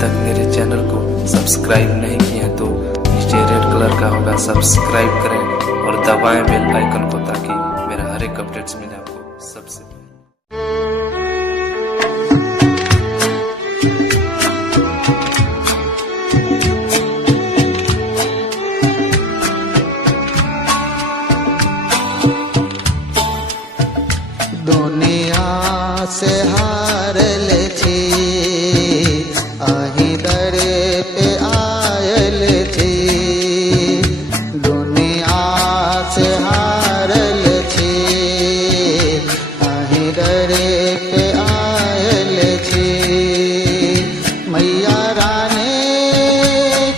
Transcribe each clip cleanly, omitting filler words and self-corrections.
तक मेरे चैनल को सब्सक्राइब नहीं किए हैं तो नीचे रेड कलर का होगा सब्सक्राइब करें और दबाएं बेल आइकन को ताकि मेरा हर एक अपडेट्स मिले आपको सबसे पहले। दुनिया से हारल छी अहीं दरे पे आयल छी। दुनिया से हारल छी अहीं दरे पे आयल छी। मैया रानी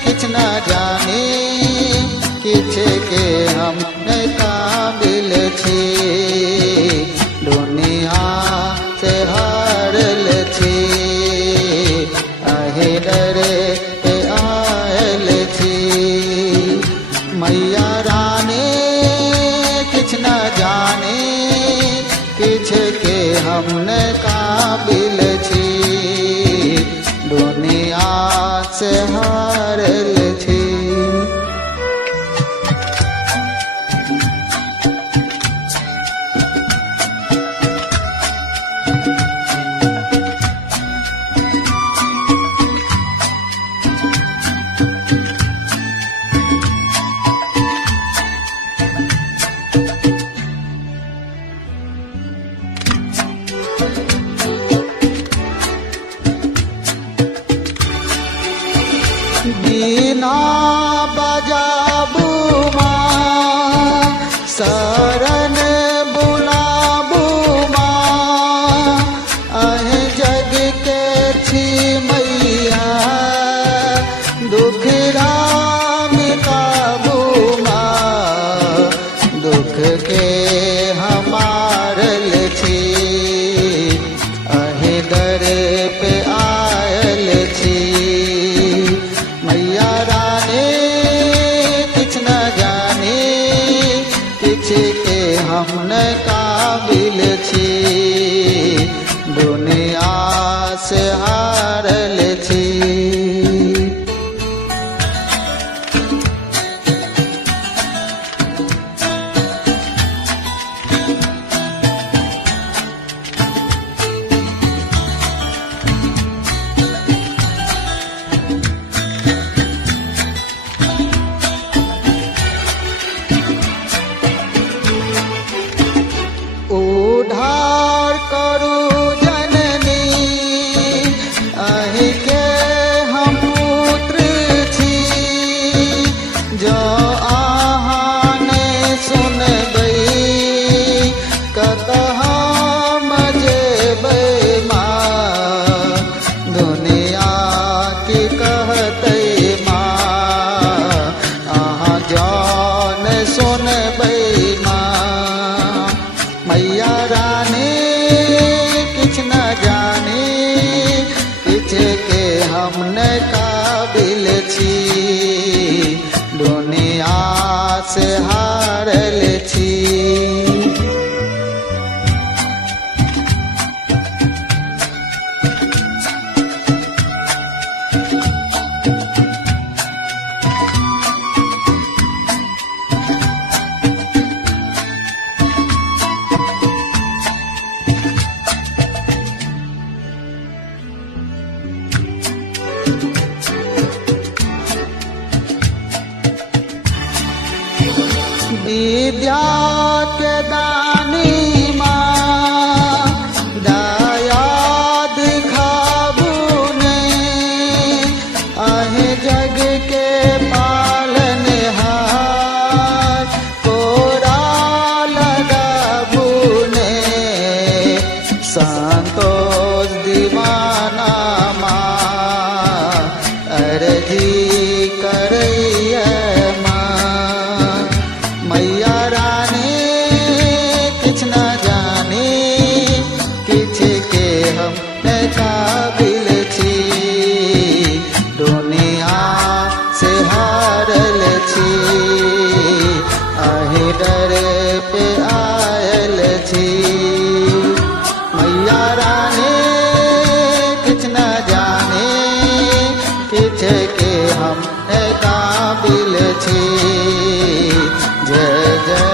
किछ न जाने किछ के हम नहीं काबिल छी। दुनिया से हारल छी अहीं डरे पे आयल छी। मैया रानी किछ न जाने किछ के हम न काबिल छी। दुनिया से हारल छी। बीना बजाबू माँ शरण बुलाबू माँ अहीं जग के छी मैया दुखड़ा मिटाबू माँ। दुख के हमारल छी अहीं दर पे आयल छी। मैया रानी किछ न जाने किछ के हम न काबिल छी। दुनिया से हारल छी। उद्धार करू जननी अहीं के हम पुत्र छी। जो अहाँ ने सुनबै कतऽ हम जेबै माँ। दुनिया की कहतै माँ अहाँ जान सुनबै माँ। मैया रानी किछ न जाने किछ के हम न काबिल छी। दुनिया से हारल छी। विद्या के दानी माँ दया दिखाबू ने अहीं जग के पालनहार कोरा लगाबू ने। संतोष दीवाना माँ अर्जी करैया माँ। मैया रानी છે કે હમ કાબિલ છીએ જય જય